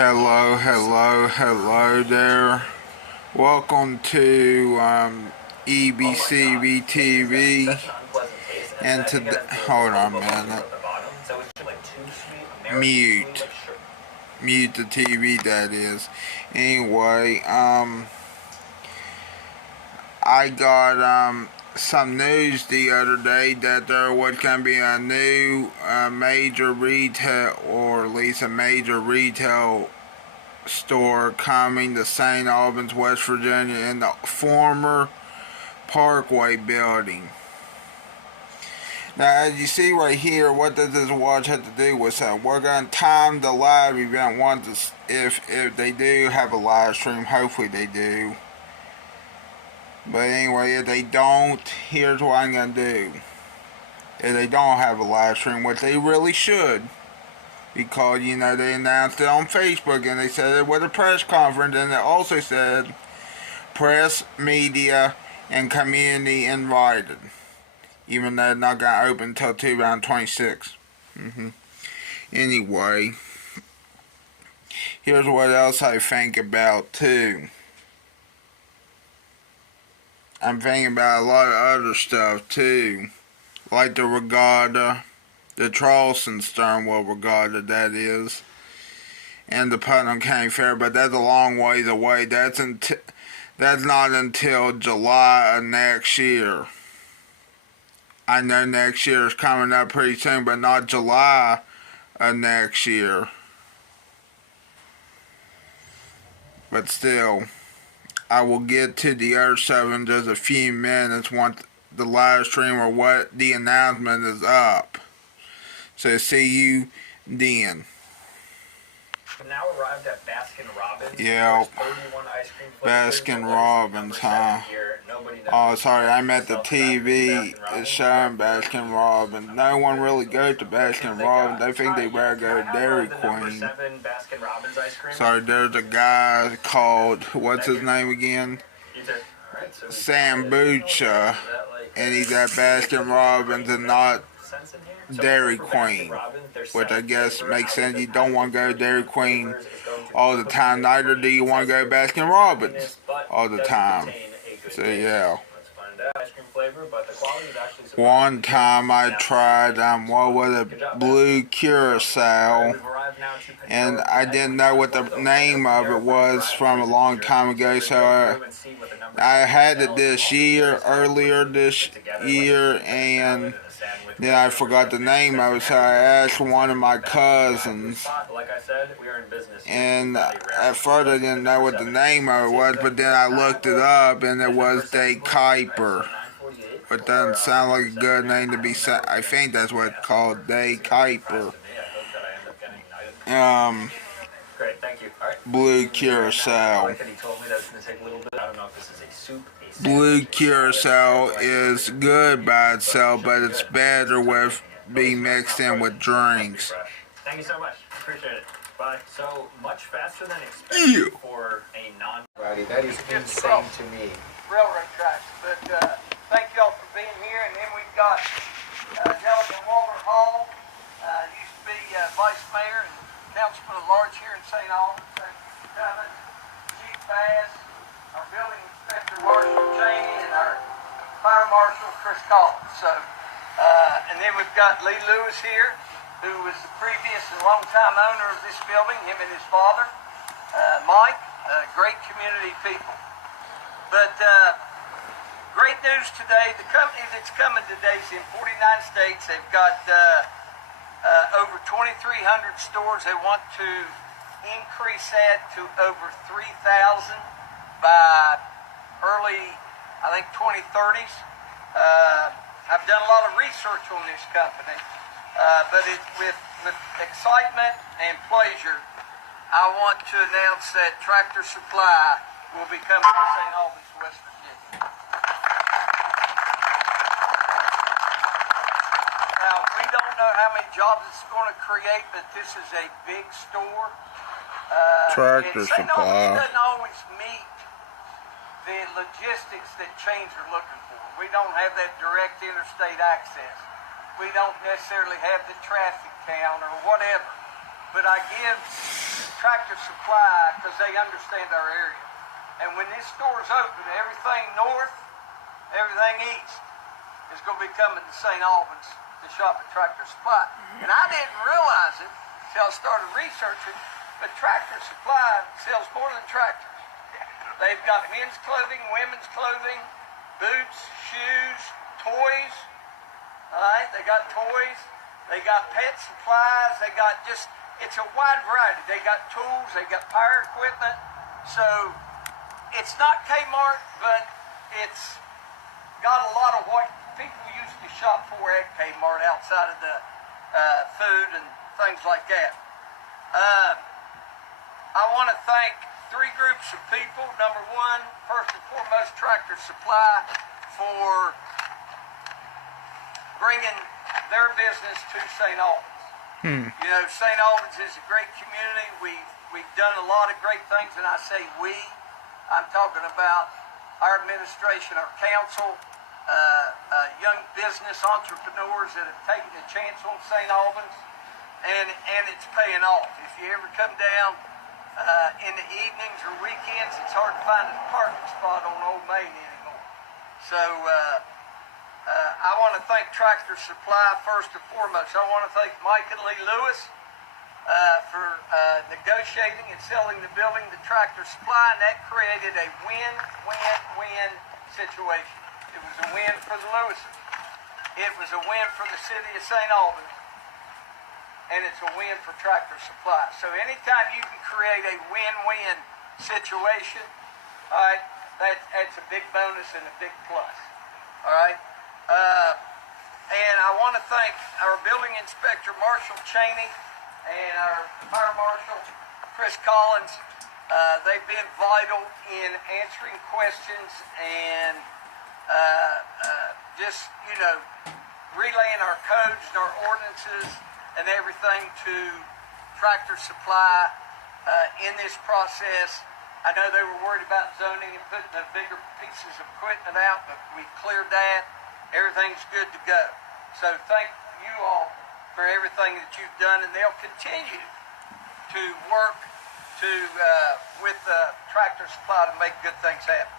Hello there. Welcome to Ebcv TV. And today, hold on a minute. Mute the TV, that is. Anyway, I got some news the other day that there was going to be a new major retail, or at least a major retail store coming to St. Albans, West Virginia, in the former Parkway building. Now, as you see right here, what does this watch have to do with that? We're going to time the live event once, if they do have a live stream. Hopefully they do. But anyway, if they don't, here's what I'm going to do. If they don't have a live stream, which they really should, because, you know, they announced it on Facebook, and they said it was a press conference, and it also said press, media, and community invited, even though it's not going to open until 2026. Anyway, here's what else I think about, too. I'm thinking about a lot of other stuff, too, like the regatta, the Charleston Sternwell Regatta, that is, and the Putnam County Fair, but that's a long ways away. That's not until July of next year. I know next year is coming up pretty soon, but not July of next year. But still, I will get to the other stuff in just a few minutes once the live stream or what the announcement is up. So see you then. Now arrived at Baskin Robbins. Yeah, Baskin Robbins, huh? Oh, sorry, I'm at the TV. It's showing Baskin Robbins. No one really goes to Baskin Robbins. They think they better go to Dairy Queen. Sorry, there's a guy called, what's his name again? Sambucha, and he's at Baskin Robbins and not Dairy Queen, which I guess makes sense. You don't want to go to Dairy Queen all the time, neither do you want to go to Baskin Robbins all the time. So yeah. One time I tried what was it, blue curacao, and I didn't know what the name of it was from a long time ago, so I had it earlier this year, and then I forgot the name of it, so I asked one of my cousins, and at first I didn't know what the name of it was, but then I looked it up, and it was De Kuiper. It doesn't sound like a good name to be said. I think that's what it's called, De Kuiper. Blue curacao. Blue curacao is good by itself, but it's better with being mixed in with drinks. Thank you so much. Appreciate it. Bye. So much faster than expected for a That is insane to me. Railroad tracks. But thank y'all for being here. And then we've got Delegate Walter Hall, used to be Vice Mayor and Councilman at Large here in St. Albans. Thank you for coming. Chief Bass, our Building Inspector Marshall Cheney, and our Fire Marshal Chris Collins. So, and then we've got Lee Lewis here, who was the previous and longtime owner of this building, him and his father. Mike, great community people. But great news today. The company that's coming today is in 49 states. They've got over 2,300 stores. They want to increase that to over 3,000 by early, I think, 2030s. I've done a lot of research on this company, but with excitement and pleasure, I want to announce that Tractor Supply will be coming to St. Albans, West Virginia. Now, we don't know how many jobs it's going to create, but this is a big store. Tractor St. Supply Albans doesn't always meet the logistics that chains are looking for. We don't have that direct interstate access. We don't necessarily have the traffic count or whatever. but I give Tractor Supply because they understand our area. And when this store's open, everything north, everything east is going to be coming to St. Albans to shop at Tractor Supply. And I didn't realize it until I started researching, but Tractor Supply sells more than tractors. They've got men's clothing, women's clothing, boots, shoes, toys. All right, they got toys. They got pet supplies. They got just, it's a wide variety. They got tools. They got power equipment. So it's not Kmart, but it's got a lot of what people used to shop for at Kmart outside of the food and things like that. I want to thank three groups of people. Number one, first and foremost, Tractor Supply for bringing their business to St. Albans. You know, St. Albans is a great community. We've done a lot of great things, and I say we. I'm talking about our administration, our council, young business entrepreneurs that have taken a chance on St. Albans, and it's paying off. If you ever come down in the evenings or weekends, it's hard to find a parking spot on Old Main anymore. So I want to thank Tractor Supply first and foremost. I want to thank Mike and Lee Lewis for negotiating and selling the building to Tractor Supply, and that created a win-win-win situation. It was a win for the Lewises. It was a win for the city of St. Albans, and it's a win for Tractor Supply. So anytime you can create a win-win situation, all right, that's a big bonus and a big plus. All right. And I want to thank our building inspector, Marshall Cheney, and our fire marshal, Chris Collins. They've been vital in answering questions and just, you know, relaying our codes and our ordinances and everything to Tractor Supply in this process. I know they were worried about zoning and putting the bigger pieces of equipment out, but we cleared that. Everything's good to go. So thank you all for everything that you've done, and they'll continue to work with Tractor Supply to make good things happen.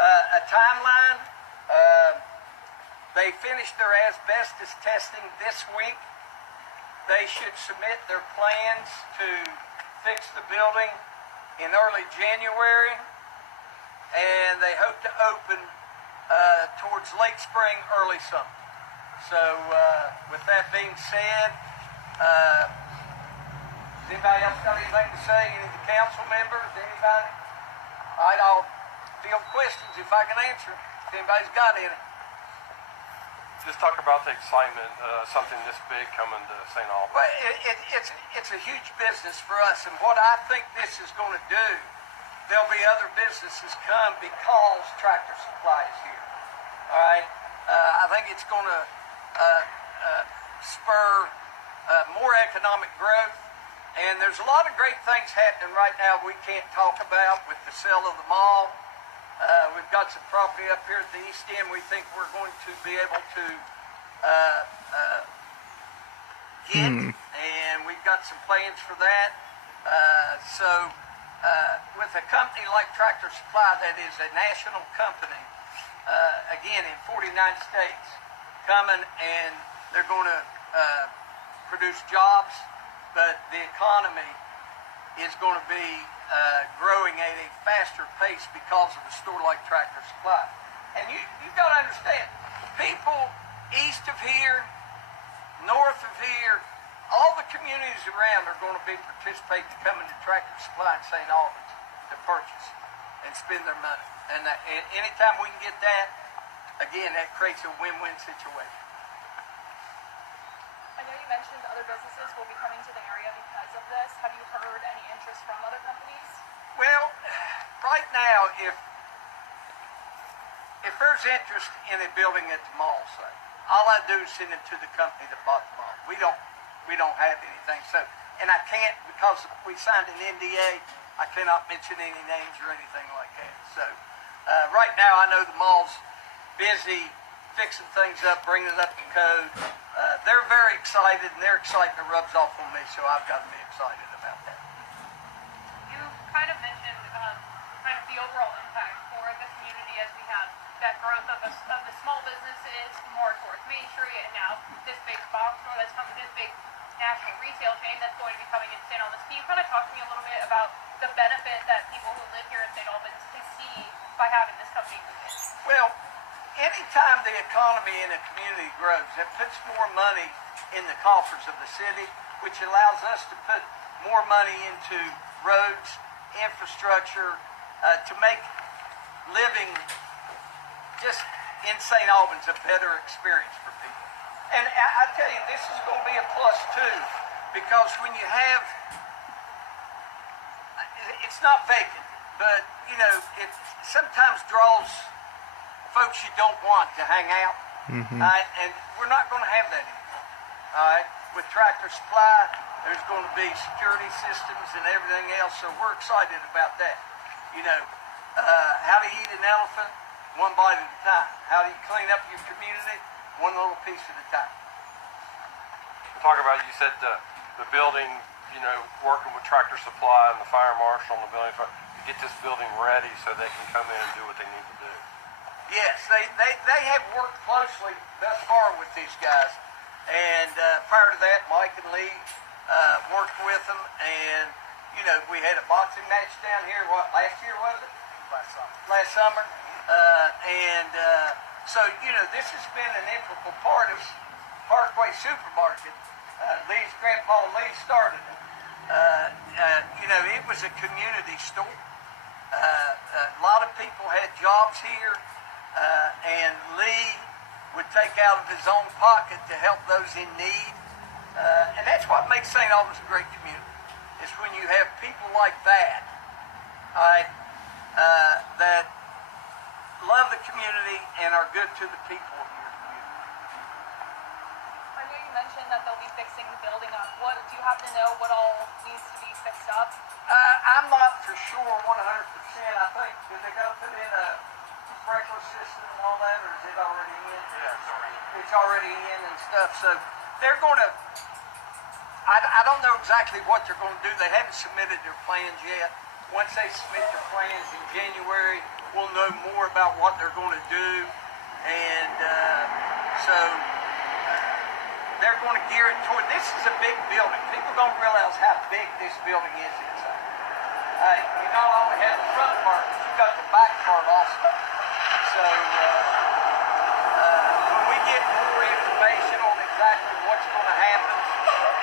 A timeline, they finished their asbestos testing this week. They should submit their plans to fix the building in early January, and they hope to open towards late spring, early summer. So with that being said, has anybody else got anything to say? Any of the council members? Anybody? All right, I'll field questions if I can answer them. If anybody's got any. Just talk about the excitement, something this big coming to St. Albans. Well, it's a huge business for us, and what I think this is going to do, there'll be other businesses come because Tractor Supply is here. All right, I think it's going to spur more economic growth, and there's a lot of great things happening right now we can't talk about with the sale of the mall. We've got some property up here at the east end we think we're going to be able to get, and we've got some plans for that. So with a company like Tractor Supply that is a national company, again in 49 states, coming, and they're going to produce jobs, but the economy is going to be growing at a faster pace because of a store like Tractor Supply. And you've got to understand, people east of here, north of here, all the communities around are going to be participating to come into Tractor Supply in St. Albans to purchase and spend their money. And anytime we can get that, again, that creates a win-win situation. I know you mentioned other businesses will be coming to the area because of this. Have you heard any interest from other companies? Well, right now, if there's interest in a building at the mall site, all I do is send it to the company that bought the mall. We don't have anything. So, and I can't, because we signed an NDA, I cannot mention any names or anything like that. So right now I know the mall's busy fixing things up, bringing it up to code. They're very excited, and their excitement rubs off on me, so I've got to be excited about that. You kind of mentioned kind of the overall impact for the community as we have that growth of the small businesses more towards Main Street, and now this big box store that's coming, this big national retail chain that's going to be coming in St. Albans. Can you kind of talk to me a little bit about the benefit that people who live here in St. Albans can see by having this company move in? Well, anytime the economy in a community grows, it puts more money in the coffers of the city, which allows us to put more money into roads, infrastructure, to make living just in St. Albans a better experience for people. And I tell you, this is going to be a plus too, because when you have, it's not vacant, but you know, it sometimes draws folks you don't want to hang out. And we're not going to have that anymore. All right, with Tractor Supply, there's going to be security systems and everything else, so we're excited about that. You know, how to eat an elephant, one bite at a time. How do you clean up your community, one little piece at a time. Talk about, you said the building, you know, working with Tractor Supply and the fire marshal and the building to get this building ready so they can come in and do what they need to do. Yes, they have worked closely thus far with these guys. And prior to that, Mike and Lee worked with them. And, you know, we had a boxing match down here, last year was it? Last summer. So, you know, this has been an integral part of Parkway Supermarket. Lee's grandpa Lee started it. You know, it was a community store. A lot of people had jobs here, and Lee would take out of his own pocket to help those in need. And that's what makes St. Albans a great community. It's when you have people like that, all right, that love the community and are good to the people of your community. I know you mentioned that they'll be fixing the building up. What do you happen to know what all needs to be fixed up? I'm not for sure 100%. I think, did they got to put in a sprinkler system and all that, or is it already in? Yeah, it's already in and stuff. So they're going to, I don't know exactly what they're going to do. They haven't submitted their plans yet. Once they submit their plans in January, we'll know more about what they're going to do. And so they're going to gear it toward, this is a big building. People don't realize how big this building is inside. You not only have the front part, but you've got the back part also. So when we get more information on exactly what's going to happen,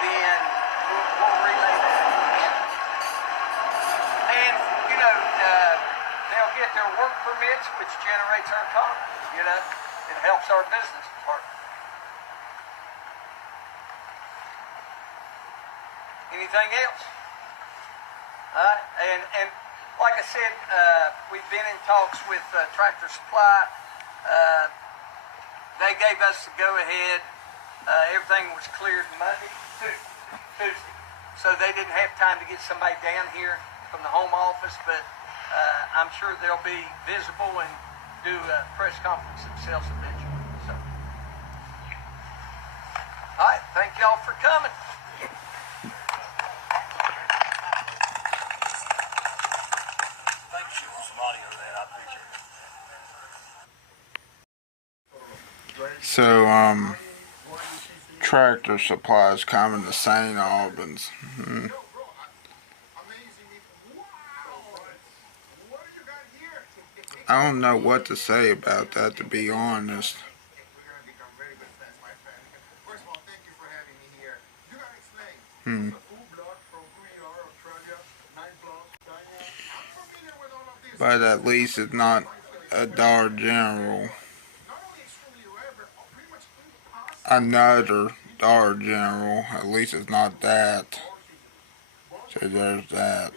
then we'll relay that. And, you know, they'll get their work permits, which generates our economy. You know, it helps our business department. Anything else? And like I said, we've been in talks with Tractor Supply. They gave us the go-ahead. Everything was cleared Tuesday. So they didn't have time to get somebody down here from the home office, but I'm sure they'll be visible and do a press conference themselves eventually. So, all right, thank y'all for coming. So, Tractor Supply is coming to St. Albans. I don't know what to say about that, to be honest. But at least it's not a Dollar General. Another Dollar General. At least it's not that. So there's that.